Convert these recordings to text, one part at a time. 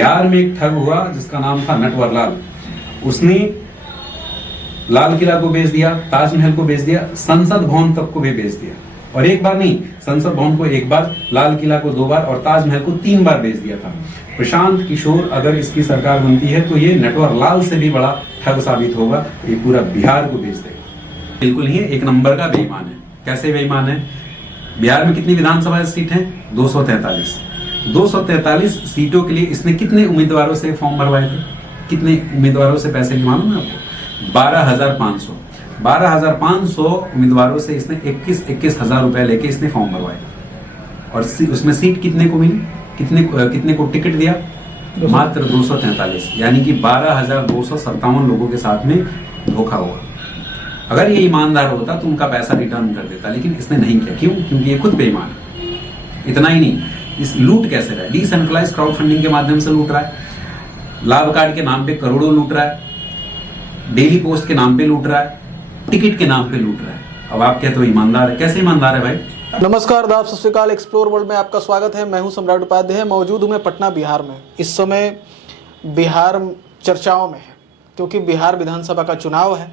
बिहार में एक ठग हुआ जिसका नाम था नटवरलाल। उसने लाल किला को बेच दिया, ताजमहल को बेच दिया, संसद भवन तक को भी बेच दिया। और एक बार नहीं, संसद भवन को एक बार, लाल किला को 2 बार और ताजमहल को 3 बार बेच दिया था। प्रशांत किशोर अगर इसकी सरकार बनती है तो ये नटवरलाल से भी बड़ा ठग साबित होगा। ये पूरा बिहार को बेच देगा। बिल्कुल ही एक नंबर का बेईमान है। कैसे बेईमान है? बिहार में कितनी विधानसभा सीट है? 243। 243 सीटों के लिए इसने कितने उम्मीदवारों से फॉर्म भरवाए थे? कितने उम्मीदवारों से पैसे लिए मालूम है आपको? 12,500। 12,500 उम्मीदवारों से इसने 21 हजार रुपए लेके इसने फॉर्म भरवाए। और उसमें सीट कितने को मिली? कितने को टिकट दिया? मात्र 243। यानी कि 12,257 लोगों के साथ में धोखा हुआ। अगर ये ईमानदार होता तो उनका पैसा रिटर्न कर देता, लेकिन इसने नहीं किया। क्यों? क्योंकि ये खुद बेईमान है। इतना ही नहीं, इस लूट कैसे रहा है? डिसेंट्रलाइज क्राउड फंडिंग के माध्यम से लूट रहा है, लाभ कार्ड के नाम पे करोड़ों लूट रहा है, डेली पोस्ट के नाम पे लूट रहा है, टिकट के नाम पे लूट रहा है। अब आप कहते हो ईमानदार है? कैसे ईमानदार है भाई? नमस्कार, आदाब, सत श्री अकाल। एक्सप्लोर वर्ल्ड में आपका स्वागत है। मैं हूं सम्राट उपाध्याय। मौजूद हूं मैं पटना, बिहार में। इस समय बिहार चर्चाओं में है क्योंकि बिहार विधानसभा का चुनाव है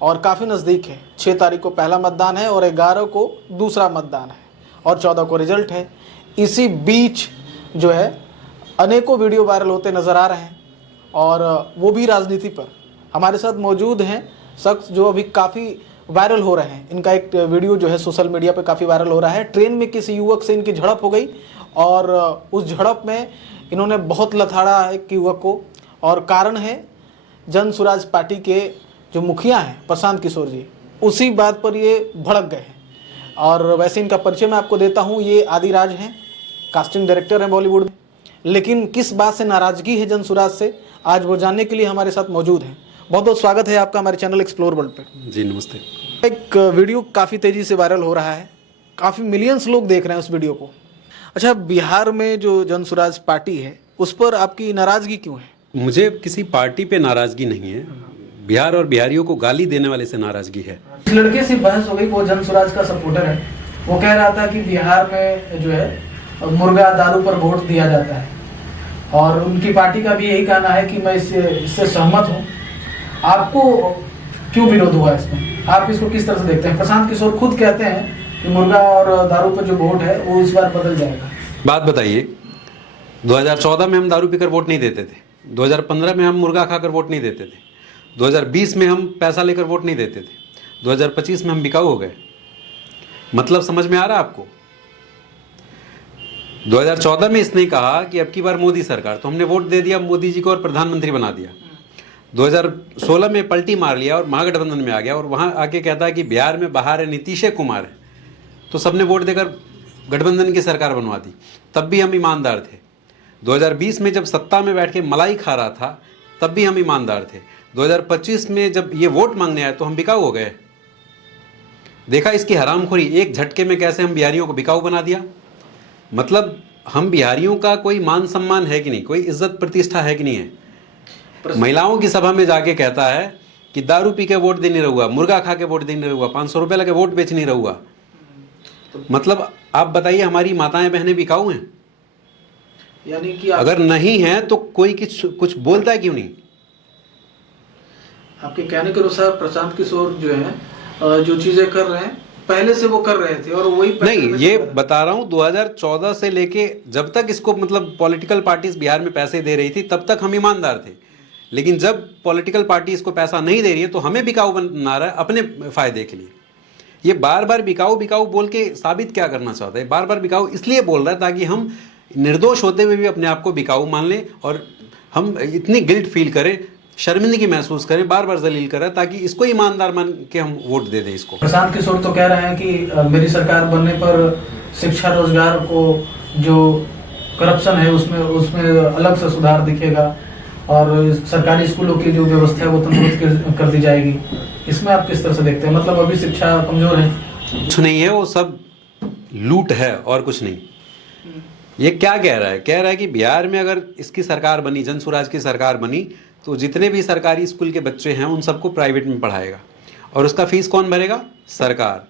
और काफ़ी नज़दीक है। 6 तारीख को पहला मतदान है और 11 को दूसरा मतदान है और 14 को रिजल्ट है। इसी बीच जो है अनेकों वीडियो वायरल होते नज़र आ रहे हैं और वो भी राजनीति पर। हमारे साथ मौजूद हैं शख्स जो अभी काफ़ी वायरल हो रहे हैं। इनका एक वीडियो जो है सोशल मीडिया पे काफ़ी वायरल हो रहा है। ट्रेन में किसी युवक से इनकी झड़प हो गई और उस झड़प में इन्होंने बहुत लथाड़ा एक युवक को, और कारण है जन स्वराज पार्टी के जो मुखिया हैं प्रशांत किशोर जी, उसी बात पर ये भड़क गए हैं। और वैसे इनका परिचय मैं आपको देता हूँ। ये आदिराज हैं, कास्टिंग डायरेक्टर हैं बॉलीवुड में। लेकिन किस बात से नाराज़गी है जन स्वराज से, आज वो जानने के लिए हमारे साथ मौजूद हैं। बहुत बहुत स्वागत है आपका हमारे चैनल एक्सप्लोर वर्ल्ड पे। जी नमस्ते। एक वीडियो काफ़ी तेज़ी से वायरल हो रहा है, काफ़ी मिलियंस लोग देख रहे हैं उस वीडियो को। अच्छा, बिहार में जो जन स्वराज पार्टी है उस पर आपकी नाराज़गी क्यों है? मुझे किसी पार्टी पे नाराजगी नहीं है, बिहार और बिहारियों को गाली देने वाले से नाराजगी है। इस लड़के से बहस हो गई, वो जन स्वराज का सपोर्टर है। वो कह रहा था कि बिहार में जो है मुर्गा दारू पर वोट दिया जाता है और उनकी पार्टी का भी यही कहना है कि मैं इससे सहमत हूँ। आपको क्यों विरोध हुआ इसमें? आप इसको किस तरह से देखते हैं? प्रशांत किशोर खुद कहते हैं कि मुर्गा और दारू पर जो वोट है वो इस बार बदल जाएगा। बात बताइए, 2014 में हम दारू पीकर वोट नहीं देते थे, 2015 में हम मुर्गा खाकर वोट नहीं देते थे, 2020 में हम पैसा लेकर वोट नहीं देते थे, 2025 में हम बिकाऊ हो गए। मतलब समझ में आ रहा है आपको? 2014 में इसने कहा कि अब की बार मोदी सरकार, तो हमने वोट दे दिया मोदी जी को और प्रधानमंत्री बना दिया। 2016 में पलटी मार लिया और महागठबंधन में आ गया और वहां आके कहता है कि बिहार में बाहर है नीतीश कुमार है, तो सबने वोट देकर गठबंधन की सरकार बनवा दी। तब भी हम ईमानदार थे। 2020 में जब सत्ता में बैठ के मलाई खा रहा था तब भी हम ईमानदार थे। 2025 में जब ये वोट मांगने आए तो हम बिकाऊ हो गए। देखा इसकी हरामखोरी, एक झटके में कैसे हम बिहारियों को बिकाऊ बना दिया। मतलब हम बिहारियों का कोई मान सम्मान है कि नहीं, कोई इज्जत प्रतिष्ठा है कि नहीं है? महिलाओं की सभा में जाके कहता है कि दारू पी के वोट देने रहूंगा, मुर्गा खा के वोट देने रहूंगा, 500 रुपए लगे वोट बेचने रहूंगा। मतलब आप बताइए, हमारी माताएं बहनें बिकाऊ हैं? यानी कि अगर नहीं है तो कोई कुछ बोलता है क्यों नहीं? आपके कहने के अनुसार प्रशांत किशोर जो है जो चीजें कर रहे हैं पहले से वो कर रहे थे और वही नहीं, ये बता रहा हूं 2014 से लेके जब तक इसको मतलब पॉलिटिकल पार्टीज बिहार में पैसे दे रही थी तब तक हम ईमानदार थे। लेकिन जब पॉलिटिकल पार्टी इसको पैसा नहीं दे रही है तो हमें बिकाऊ बना रहा है अपने फायदे के लिए। ये बार बार बिकाऊ बिकाऊ बोल के साबित क्या करना चाहता है? बार बार बिकाऊ इसलिए बोल रहा है ताकि हम निर्दोष होते हुए भी अपने आप को बिकाऊ मान लें और हम इतनी गिल्ट फील करें, शर्मिंदगी महसूस करें, बार बार जलील करें, ताकि इसको ईमानदार मान के हम वोट दे दें इसको। प्रशांत किशोर तो कह रहे हैं कि मेरी सरकार बनने पर शिक्षा रोजगार को जो करप्शन है उसमें अलग से सुधार दिखेगा और सरकारी स्कूलों की जो व्यवस्था है वो तंदुरुस्त कर दी जाएगी। इसमें आप किस तरह से देखते हैं? मतलब अभी शिक्षा कमजोर है। कुछ नहीं है, वो सब लूट है और कुछ नहीं। ये क्या कह रहा है? कह रहा है कि बिहार में अगर इसकी सरकार बनी, जन स्वराज की सरकार बनी, तो जितने भी सरकारी स्कूल के बच्चे हैं उन सबको प्राइवेट में पढ़ाएगा और उसका फीस कौन भरेगा? सरकार।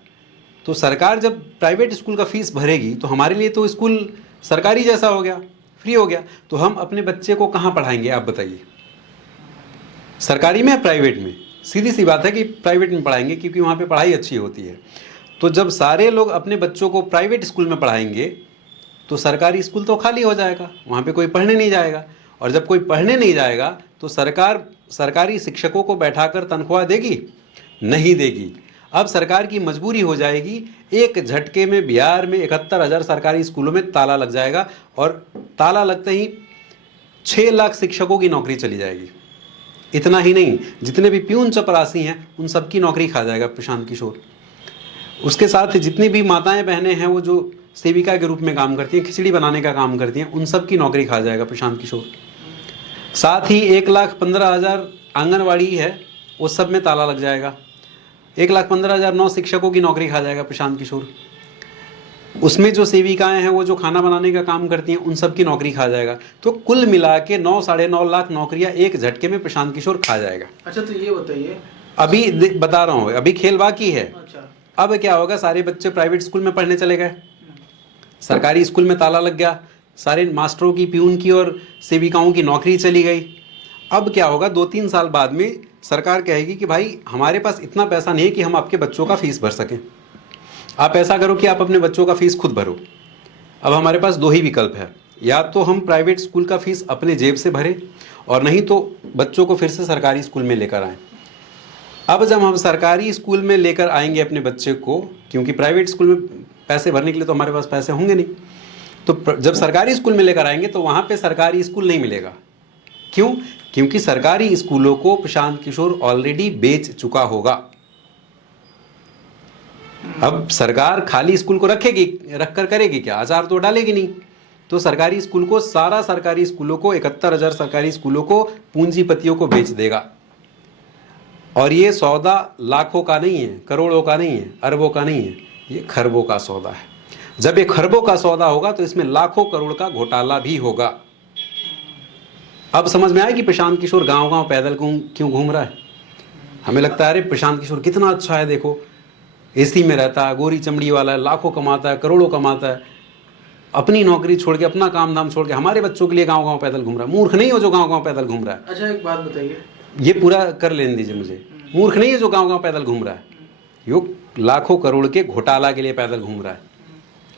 तो सरकार जब प्राइवेट स्कूल का फीस भरेगी तो हमारे लिए तो स्कूल सरकारी जैसा हो गया। फ्री हो गया। तो हम अपने बच्चे को कहाँ पढ़ाएंगे आप बताइए, सरकारी में या प्राइवेट में? सीधी सी बात है कि प्राइवेट में पढ़ाएंगे, क्योंकि वहाँ पे पढ़ाई अच्छी होती है। तो जब सारे लोग अपने बच्चों को प्राइवेट स्कूल में पढ़ाएंगे तो सरकारी स्कूल तो खाली हो जाएगा, वहाँ पे कोई पढ़ने नहीं जाएगा। और जब कोई पढ़ने नहीं जाएगा तो सरकार सरकारी शिक्षकों को बैठाकर तनख्वाह देगी? नहीं देगी। अब सरकार की मजबूरी हो जाएगी, एक झटके में बिहार में 71,000 सरकारी स्कूलों में ताला लग जाएगा, और ताला लगते ही 6 लाख शिक्षकों की नौकरी चली जाएगी। इतना ही नहीं, जितने भी प्यून चपरासी हैं उन सबकी नौकरी खा जाएगा प्रशांत किशोर। उसके साथ जितनी भी माताएं बहनें हैं वो जो सेविका के रूप में काम करती हैं, खिचड़ी बनाने का काम करती हैं, उन सब की नौकरी खा जाएगा प्रशांत किशोर। साथ ही 1,15,000 आंगनवाड़ी है, उस सब में ताला लग जाएगा। 1,15,000 नौ शिक्षकों की नौकरी खा जाएगा प्रशांत किशोर। उसमें जो सेविकाएं हैं वो जो खाना बनाने का काम करती हैं उन सब की नौकरी खा जाएगा। तो कुल मिला के 9 साढ़े 9 लाख नौकरियां एक झटके में प्रशांत किशोर खा जाएगा। अच्छा, तो ये बताइए, अभी बता रहा हूँ, अभी खेल बाकी है। अच्छा, अब क्या होगा, सारे बच्चे प्राइवेट स्कूल में पढ़ने चले गए, सरकारी स्कूल में ताला लग गया, सारे मास्टरों की, प्यून की और सेविकाओं की नौकरी चली गई। अब क्या होगा, 2-3 साल बाद में सरकार कहेगी कि भाई हमारे पास इतना पैसा नहीं है कि हम आपके बच्चों का फीस भर सकें, आप ऐसा करो कि आप अपने बच्चों का फीस खुद भरो। अब हमारे पास 2 ही विकल्प है, या तो हम प्राइवेट स्कूल का फीस अपने जेब से भरें, और नहीं तो बच्चों को फिर से सरकारी स्कूल में लेकर आएँ। अब जब हम सरकारी स्कूल में लेकर आएंगे अपने बच्चे को, क्योंकि प्राइवेट स्कूल में पैसे भरने के लिए तो हमारे पास पैसे होंगे नहीं, तो जब सरकारी स्कूल में लेकर आएंगे तो वहाँ पे सरकारी स्कूल नहीं मिलेगा। क्यों? क्योंकि सरकारी स्कूलों को प्रशांत किशोर ऑलरेडी बेच चुका होगा। अब सरकार खाली स्कूल को रखकर करेगी क्या? आचार तो डालेगी नहीं। तो सरकारी स्कूल को, सारा सरकारी स्कूलों को, 71,000 सरकारी स्कूलों को पूंजीपतियों को बेच देगा। और ये सौदा लाखों का नहीं है, करोड़ों का नहीं है, अरबों का नहीं है, ये खरबों का सौदा है। जब ये खरबों का सौदा होगा तो इसमें लाखों करोड़ का घोटाला भी होगा। अब समझ में आया कि प्रशांत किशोर गांव-गांव पैदल क्यों घूम रहा है। हमें लगता है अरे प्रशांत किशोर कितना अच्छा है, देखो एसी में रहता है, गोरी चमड़ी वाला है, लाखों कमाता है, करोड़ों कमाता है, अपनी नौकरी छोड़ के, अपना काम धाम छोड़ के हमारे बच्चों के लिए गांव-गांव पैदल घूम रहा है। मूर्ख नहीं हो जो गांव-गांव पैदल घूम रहा है। अच्छा, एक बात बताइए, ये पूरा कर लेने दीजिए मुझे। मूर्ख नहीं है जो गांव-गांव पैदल घूम रहा है, यो लाखों करोड़ के घोटाला के लिए पैदल घूम रहा है।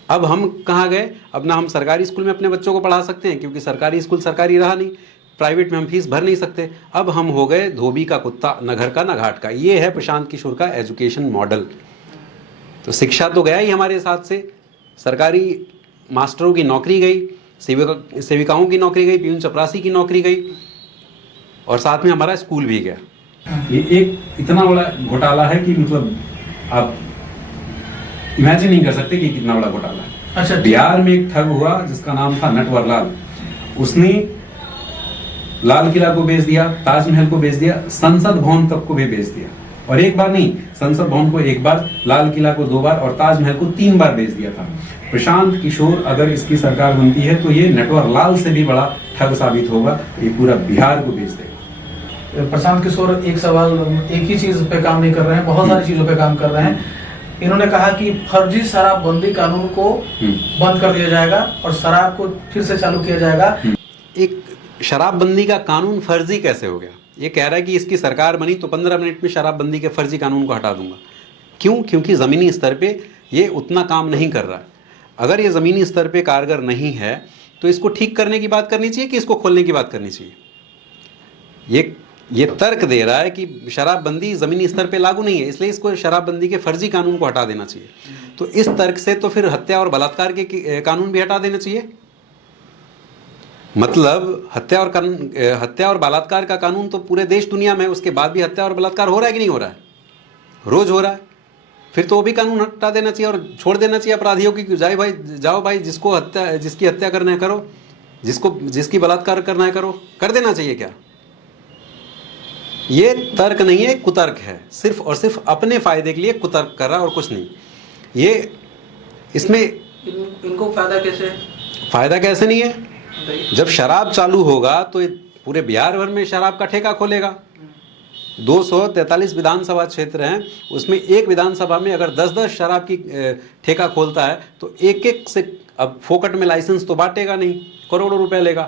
अब हम कहाँ गए, अब ना हम सरकारी स्कूल में अपने बच्चों को पढ़ा सकते हैं क्योंकि सरकारी स्कूल सरकारी रहा नहीं, प्राइवेट में हम फीस भर नहीं सकते। अब हम हो गए धोबी का कुत्ता, न घर का न घाट का। ये है प्रशांत किशोर का एजुकेशन मॉडल। तो शिक्षा तो गया ही हमारे साथ से, सरकारी मास्टरों की नौकरी गई, सेविकाओं की नौकरी गई, प्यून चपरासी की नौकरी गई, और साथ में हमारा स्कूल भी गया। ये एक इतना बड़ा घोटाला है कि मतलब आप इमेजिन नहीं कर सकते कि कितना बड़ा घोटाला है। अच्छा, बिहार में एक ठग हुआ जिसका नाम था नटवर लाल। उसने लाल किला को बेच दिया, ताजमहल को बेच दिया, संसद भवन तक को भी बेच दिया। और एक बार नहीं, संसद भवन को एक बार, लाल किला को 2 बार और ताजमहल को 3 बार बेच दिया था। प्रशांत किशोर अगर इसकी सरकार बनती है तो ये नटवर लाल से भी बड़ा ठग साबित होगा, ये पूरा बिहार को बेच देगा। प्रशांत किशोर एक सवाल, एक ही चीज पे काम नहीं कर रहे हैं, बहुत सारी चीजों पे काम कर रहे हैं। इन्होंने कहा कि फर्जी शराबबंदी कानून को बंद कर दिया जाएगा और शराब को फिर से चालू किया जाएगा। एक शराबबंदी का कानून फर्जी कैसे हो गया? ये कह रहा है कि इसकी सरकार बनी तो 15 मिनट में शराबबंदी के फर्जी कानून को हटा दूंगा। क्यों? क्योंकि ज़मीनी स्तर पे ये उतना काम नहीं कर रहा है। अगर ये ज़मीनी स्तर पे कारगर नहीं है तो इसको ठीक करने की बात करनी चाहिए कि इसको खोलने की बात करनी चाहिए। ये तर्क दे रहा है कि शराबबंदी ज़मीनी स्तर पे लागू नहीं है, इसलिए इसको शराबबंदी के फर्जी कानून को हटा देना चाहिए। तो इस तर्क से तो फिर हत्या और बलात्कार के कानून भी हटा देने चाहिए। मतलब हत्या और बलात्कार का कानून तो पूरे देश दुनिया में है, उसके बाद भी हत्या और बलात्कार हो रहा है कि नहीं हो रहा है? रोज हो रहा है। फिर तो वो भी कानून हटा देना चाहिए और छोड़ देना चाहिए अपराधियों की, जाओ भाई जिसकी हत्या करना है करो, जिसकी बलात्कार करना है करो, कर देना चाहिए क्या? ये तर्क नहीं है, कुतर्क है। सिर्फ और सिर्फ अपने फायदे के लिए कुतर्क कर रहा है और कुछ नहीं। ये इसमें इनको फायदा कैसे नहीं है? जब शराब चालू होगा तो पूरे बिहार भर में शराब का ठेका खोलेगा। 243 विधानसभा क्षेत्र हैं, उसमें एक विधानसभा में अगर 10-10 शराब की ठेका खोलता है तो एक से अब फोकट में लाइसेंस तो बांटेगा नहीं, करोड़ों रुपए लेगा।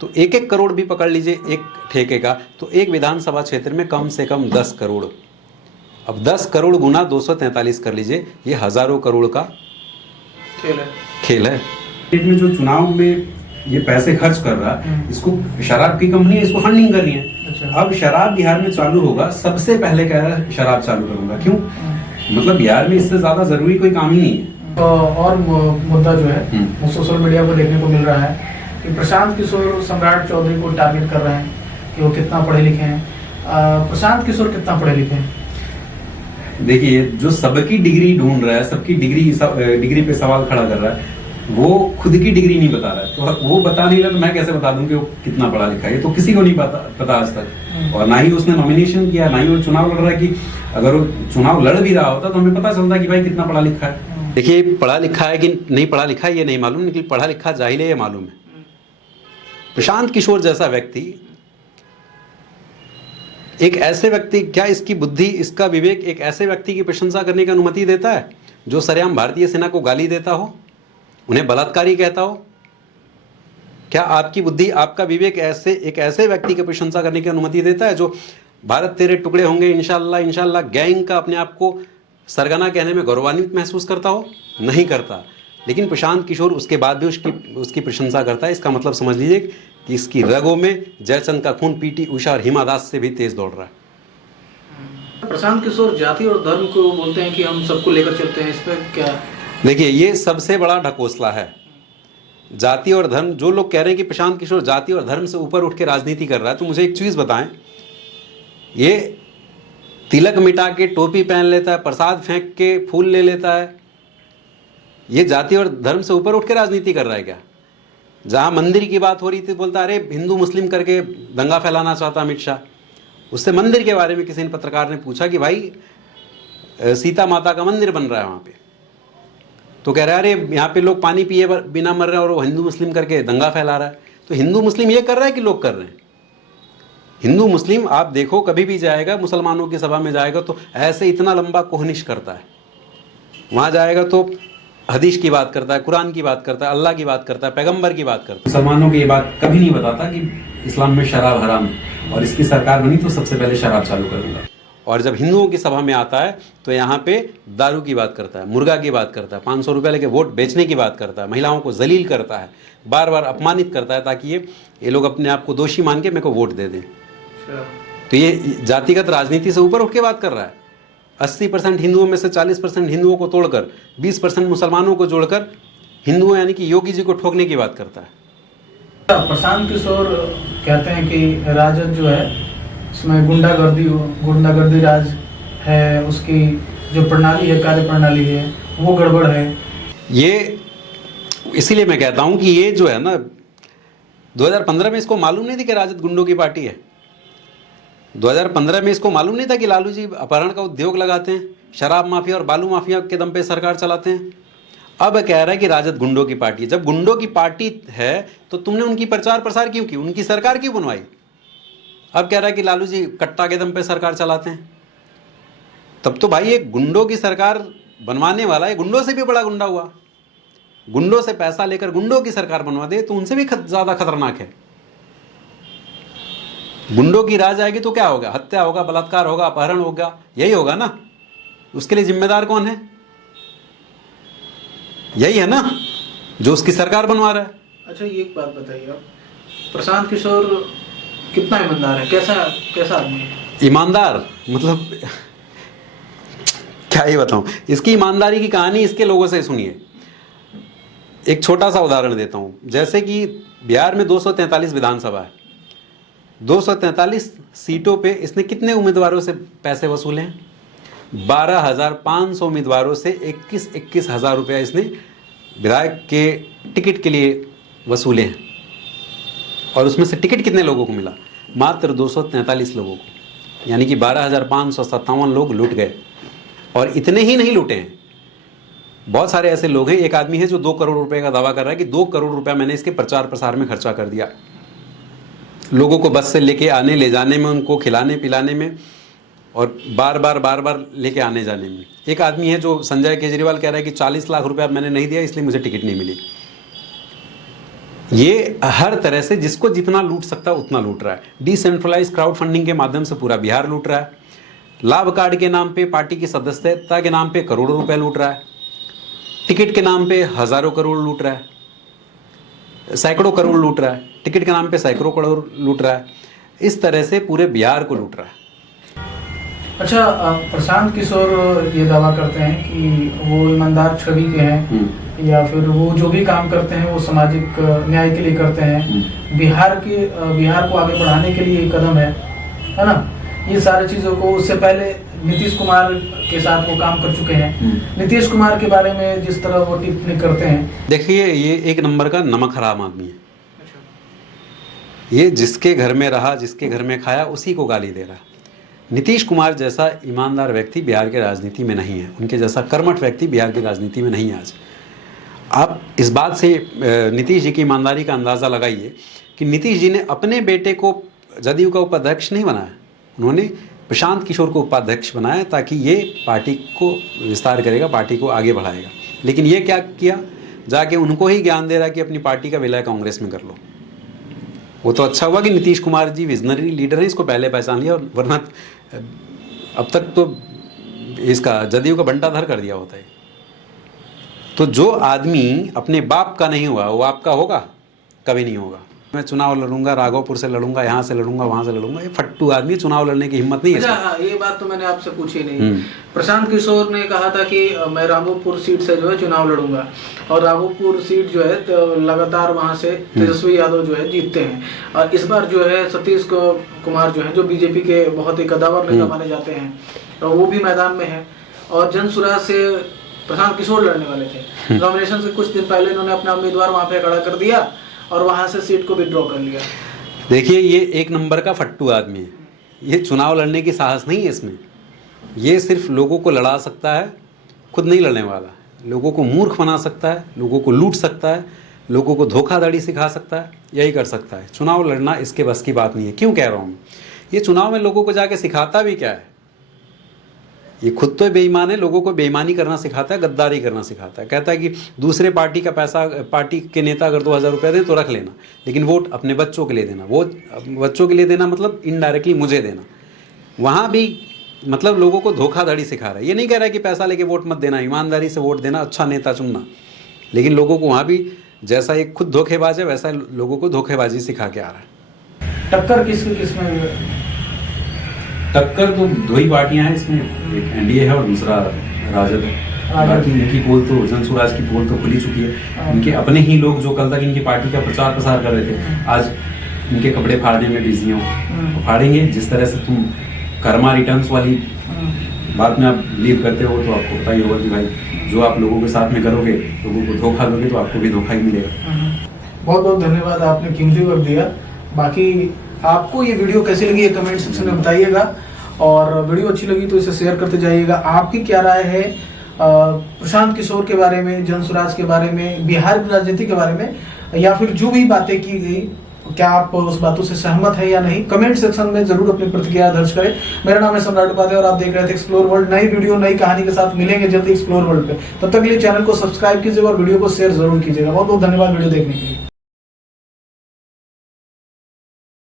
तो 1-1 करोड़ भी पकड़ लीजिए एक ठेके का, तो एक विधानसभा क्षेत्र में कम से कम 10 करोड़। अब 10 करोड़ गुना 243 कर लीजिए, ये हजारों करोड़ का खेल है। में जो चुनाव में ये पैसे खर्च कर रहा है, इसको शराब की कंपनी इसको फंडिंग कर रही है। अच्छा। अब शराब बिहार में चालू होगा, सबसे पहले कह रहा है शराब चालू करूंगा। क्यों? मतलब बिहार में इससे ज्यादा जरूरी कोई काम ही नहीं है। तो और मुद्दा जो है वो सोशल मीडिया पर देखने को मिल रहा है कि प्रशांत किशोर सम्राट चौधरी को टारगेट कर रहे हैं कि वो कितना पढ़े लिखे हैं। प्रशांत किशोर कितना पढ़े लिखे हैं? देखिए, जो सबकी डिग्री ढूंढ रहा है, सबकी डिग्री पे सवाल खड़ा कर रहा है, वो खुद की डिग्री नहीं बता रहा है। तो वो बता नहीं रहा तो मैं कैसे बता दूं कि वो कितना पढ़ा लिखा है? ये तो किसी को नहीं पता आज तक। और ना ही उसने नॉमिनेशन किया, ना ही वो चुनाव लड़ रहा है। कि अगर वो चुनाव लड़ भी रहा होता तो हमें पता चलता कि भाई कितना पढ़ा लिखा है। देखिए, पढ़ा लिखा है कि नहीं पढ़ा लिखा है ये नहीं मालूम, लेकिन पढ़ा लिखा जाहिल है ये मालूम है। प्रशांत किशोर जैसा व्यक्ति, एक ऐसे व्यक्ति, क्या इसकी बुद्धि, इसका विवेक एक ऐसे व्यक्ति की प्रशंसा करने की अनुमति देता है जो सरेआम भारतीय सेना को गाली देता हो, उन्हें बलात्कारी कहता हो? क्या आपकी बुद्धि, आपका विवेक एक ऐसे व्यक्ति की प्रशंसा करने की अनुमति देता है जो भारत तेरे टुकड़े होंगे इंशाल्लाह इंशाल्लाह गैंग का अपने आप को सरगना कहने में गौरवान्वित महसूस करता हो? नहीं करता। लेकिन प्रशांत किशोर उसके बाद भी उसकी प्रशंसा करता है। इसका मतलब समझ लीजिए कि इसकी रगों में जयचंद का खून पीटी उषा और हिमा दास से भी तेज दौड़ रहा है। प्रशांत किशोर जाति और धर्म को बोलते हैं कि हम सबको लेकर चलते हैं, इसमें क्या? देखिए, ये सबसे बड़ा ढकोसला है। जाति और धर्म, जो लोग कह रहे हैं कि प्रशांत किशोर जाति और धर्म से ऊपर उठ के राजनीति कर रहा है, तो मुझे एक चीज बताएं, ये तिलक मिटा के टोपी पहन लेता है, प्रसाद फेंक के फूल ले लेता है, ये जाति और धर्म से ऊपर उठ के राजनीति कर रहा है क्या? जहां मंदिर की बात हो रही थी बोलता अरे हिंदू मुस्लिम करके दंगा फैलाना चाहता अमित शाह। उससे मंदिर के बारे में किसी पत्रकार ने पूछा कि भाई सीता माता का मंदिर बन रहा है वहां पे, तो कह रहा है अरे यहाँ पे लोग पानी पिए बिना मर रहे हैं और वो हिंदू मुस्लिम करके दंगा फैला रहा है। तो हिंदू मुस्लिम ये कर रहा है कि लोग कर रहे हैं? हिंदू मुस्लिम आप देखो, कभी भी जाएगा मुसलमानों की सभा में जाएगा तो ऐसे इतना लंबा कोहनिश करता है। वहां जाएगा तो हदीस की बात करता है, कुरान की बात करता है, अल्लाह की बात करता है, पैगंबर की बात करता है। मुसलमानों की ये बात कभी नहीं बताता कि इस्लाम में शराब हराम और इसकी सरकार बनी तो सबसे पहले शराब चालू करूंगा। और जब हिंदुओं की सभा में आता है तो यहाँ पे दारू की बात करता है, मुर्गा की बात करता है, 500 रुपये लेके वोट बेचने की बात करता है, महिलाओं को जलील करता है, बार बार अपमानित करता है ताकि ये लोग अपने आप को दोषी मान के मेरे को वोट दे दें। तो ये जातिगत राजनीति से ऊपर उठ के बात कर रहा है। 80% हिंदुओं में से 40% हिंदुओं को तोड़कर 20% मुसलमानों को जोड़कर हिंदुओं यानी कि योगी जी को ठोकने की बात करता है। प्रशांत किशोर कहते हैं कि राजद जो है उसमें गुंडागर्दी राज है, उसकी जो प्रणाली है, कार्य प्रणाली है, वो गड़बड़ है। ये इसीलिए मैं कहता हूं कि ये जो है ना, 2015 में इसको मालूम नहीं थी कि राजद गुंडों की पार्टी है। 2015 में इसको मालूम नहीं था कि लालू जी अपहरण का उद्योग लगाते हैं, शराब माफिया और बालू माफिया के दम पे सरकार चलाते हैं। अब कह रहा है कि राजद गुंडों की पार्टी। जब गुंडों की पार्टी है तो तुमने उनकी प्रचार प्रसार क्यों की, उनकी सरकार क्यों बनवाई? अब कह रहा है कि लालू जी कट्टा के दम पे सरकार चलाते हैं। तब तो भाई एक गुंडों की सरकार बनवाने वाला है, गुंडों से भी बड़ा गुंडा हुआ। गुंडों से पैसा लेकर गुंडों की सरकार बनवा दे तो उनसे भी ज्यादा खतरनाक है। गुंडों की राज आएगी तो क्या होगा? हत्या होगा, बलात्कार होगा, अपहरण होगा, यही होगा ना। उसके लिए जिम्मेदार कौन है? यही है ना जो उसकी सरकार बनवा रहा है। अच्छा, ये एक बात बताइए आप, प्रशांत किशोर कितना ईमानदार है? कैसा आदमी है? ईमानदार मतलब क्या ही बताऊं। इसकी ईमानदारी की कहानी इसके लोगों से सुनिए। एक छोटा सा उदाहरण देता हूं। जैसे कि बिहार में 243 विधानसभा है, 243 सीटों पे इसने कितने उम्मीदवारों से पैसे वसूले हैं? 12,500 उम्मीदवारों से 21 हज़ार रुपया इसने विधायक के टिकट के लिए वसूले हैं। और उसमें से टिकट कितने लोगों को मिला? मात्र 243 लोगों को, यानी कि 12,557 लोग लूट गए। और इतने ही नहीं लूटे हैं, बहुत सारे ऐसे लोग हैं। एक आदमी है जो 2 करोड़ रुपए का दावा कर रहा है कि 2 करोड़ रुपया मैंने इसके प्रचार प्रसार में खर्चा कर दिया, लोगों को बस से लेके आने ले जाने में, उनको खिलाने पिलाने में और बार बार लेके आने जाने में। एक आदमी है जो संजय केजरीवाल कह रहा है कि 40 लाख रुपया मैंने नहीं दिया इसलिए मुझे टिकट नहीं मिली। ये हर तरह से जिसको जितना लूट सकता है उतना लूट रहा है। डिसेंट्रलाइज क्राउड फंडिंग के माध्यम से पूरा बिहार लूट रहा है। लाभ कार्ड के नाम पे, पार्टी की सदस्यता के नाम पे करोड़ों रुपए लूट रहा है। टिकट के नाम पे हजारों करोड़ लूट रहा है, सैकड़ों करोड़ लूट रहा है। टिकट के नाम पे सैकड़ों करोड़ लूट रहा है। इस तरह से पूरे बिहार को लूट रहा है। अच्छा, प्रशांत किशोर ये दावा करते हैं कि वो ईमानदार छवि के हैं, या फिर वो जो भी काम करते हैं वो सामाजिक न्याय के लिए करते हैं, बिहार को आगे बढ़ाने के लिए एक कदम है ना। ये सारी चीजों को उससे पहले नीतीश कुमार के साथ वो काम कर चुके हैं। नीतीश कुमार के बारे में जिस तरह वो टिप्पणी करते हैं, देखिए ये एक नंबर का नमक हराम आदमी है। ये जिसके घर में रहा, जिसके घर में खाया, उसी को गाली दे रहा है। नीतीश कुमार जैसा ईमानदार व्यक्ति बिहार के राजनीति में नहीं है। उनके जैसा कर्मठ व्यक्ति बिहार की राजनीति में नहीं है आज। आप इस बात से नीतीश जी की ईमानदारी का अंदाज़ा लगाइए कि नीतीश जी ने अपने बेटे को जदयू का उपाध्यक्ष नहीं बनाया, उन्होंने प्रशांत किशोर को उपाध्यक्ष बनाया ताकि ये पार्टी को विस्तार करेगा, पार्टी को आगे बढ़ाएगा। लेकिन ये क्या किया, जाके उनको ही ज्ञान दे रहा कि अपनी पार्टी का विलय कांग्रेस में कर लो। वो तो अच्छा हुआ कि नीतीश कुमार जी विजनरी लीडर हैं, इसको पहले पहचान लिया, वरना अब तक तो इसका जदयू का बंटाधर कर दिया होता है। तो जो आदमी अपने बाप का नहीं हुआ वो आपका होगा? कभी नहीं होगा। मैं चुनाव लड़ूंगा, राघवपुर से लड़ूंगा, यहाँ से लड़ूंगा, वहां से लड़ूंगा, ये फट्टू आदमी, चुनाव लड़ने की हिम्मत नहीं है। अच्छा, ये बात तो मैंने आपसे पूछी नहीं। प्रशांत किशोर ने कहा था कि मैं राघवपुर सीट से जो है चुनाव लड़ूंगा, और राघवपुर सीट जो है तो लगातार वहां से तेजस्वी यादव जो है जीतते हैं। और इस बार जो है सतीश कुमार जो है, जो बीजेपी के बहुत ही कद्दावर नेता माने जाते हैं, तो वो भी मैदान में है। और जनसुराज से प्रशांत किशोर लड़ने वाले थे। नॉमिनेशन से कुछ दिन पहले इन्होंने अपना उम्मीदवार वहां पे खड़ा कर दिया और वहां से सीट को विड्रॉ कर लिया। देखिए ये एक नंबर का फट्टू आदमी है। ये चुनाव लड़ने की साहस नहीं है इसमें। ये सिर्फ लोगों को लड़ा सकता है, खुद नहीं लड़ने वाला। लोगों को मूर्ख बना सकता है, लोगों को लूट सकता है, लोगों को धोखाधड़ी सिखा सकता है, यही कर सकता है। चुनाव लड़ना इसके बस की बात नहीं है। क्यों कह रहा हूँ, ये चुनाव में लोगों को जाके सिखाता भी क्या है। ये खुद तो बेईमान है, लोगों को बेईमानी करना सिखाता है, गद्दारी करना सिखाता है। कहता है कि दूसरे पार्टी का पैसा, पार्टी के नेता अगर 2000 रुपये दें तो रख लेना, लेकिन वोट अपने बच्चों के लिए देना। वो बच्चों के लिए देना मतलब इनडायरेक्टली मुझे देना। वहाँ भी मतलब लोगों को धोखाधड़ी सिखा रहा है। ये नहीं कह रहा है कि पैसा लेके वोट मत देना, ईमानदारी से वोट देना, अच्छा नेता चुनना, लेकिन लोगों को वहाँ भी जैसा एक खुद धोखेबाज है वैसा लोगों को धोखेबाजी सिखा के आ रहा है। टक्कर किसमें? टक्कर तो दो ही पार्टियां हैं इसमें, एक एनडीए है और दूसरा राजद है। बाकी इनकी पोल तो, जनसुराज की पोल तो खुली चुकी है। इनके अपने ही लोग जो कल तक इनकी पार्टी का प्रचार प्रसार कर रहे थे, आज इनके कपड़े फाड़ने में बिजी हो। तो फाड़ेंगे। जिस तरह से तुम कर्मा रिटर्न्स वाली बात में आप बिलीव करते हो, तो आपको पता ही होगा कि भाई जो आप लोगों के साथ में करोगे, लोगों को धोखा दोगे तो आपको भी धोखा ही मिलेगा। बहुत बहुत धन्यवाद, आपने कीमती वक्त दिया। बाकी आपको ये वीडियो कैसी लगी, ये कमेंट सेक्शन में बताइएगा, और वीडियो अच्छी लगी तो इसे शेयर करते जाइएगा। आपकी क्या राय है प्रशांत किशोर के बारे में, जनसुराज के बारे में, बिहार की राजनीति के बारे में, या फिर जो भी बातें की गई, क्या आप उस बातों से सहमत है या नहीं? कमेंट सेक्शन में जरूर अपनी प्रतिक्रिया दर्ज करें। मेरा नाम है सम्राट उपाध्याय और आप देख रहे थे एक्सप्लोर वर्ल्ड। नई वीडियो नई कहानी के साथ मिलेंगे जल्दी एक्सप्लोर वर्ल्ड पे। तब तक के लिए चैनल को सब्सक्राइब कीजिएगा और वीडियो को शेयर जरूर कीजिएगा। बहुत बहुत धन्यवाद वीडियो देखने के लिए।